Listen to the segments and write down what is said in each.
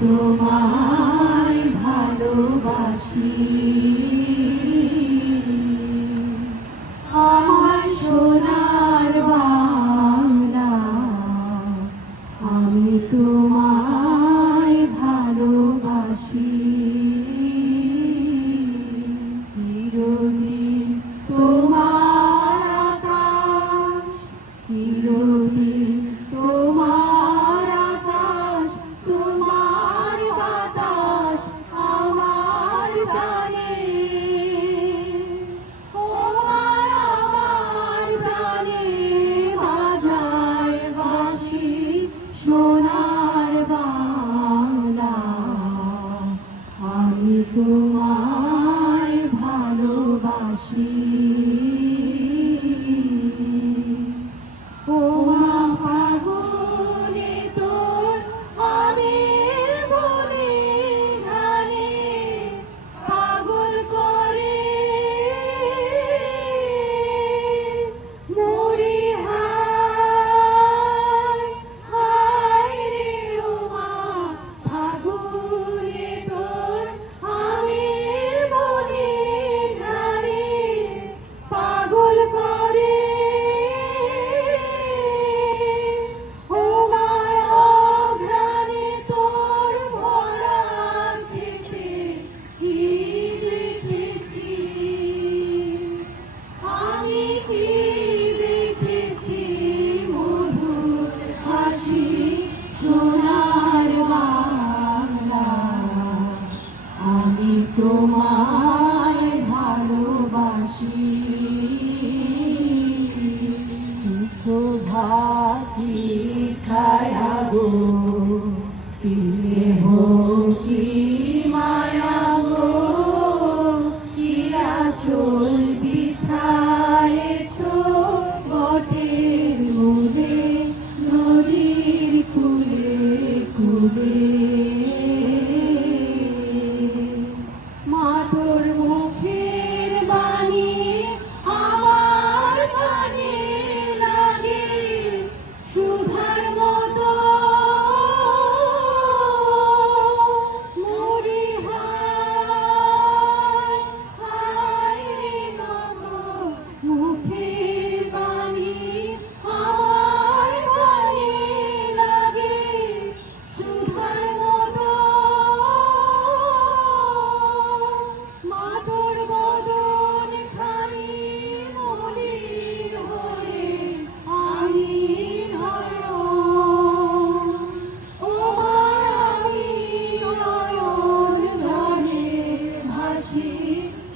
তোমায় ভালোবাসি। Senhor. ছায়া গো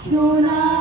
সোনার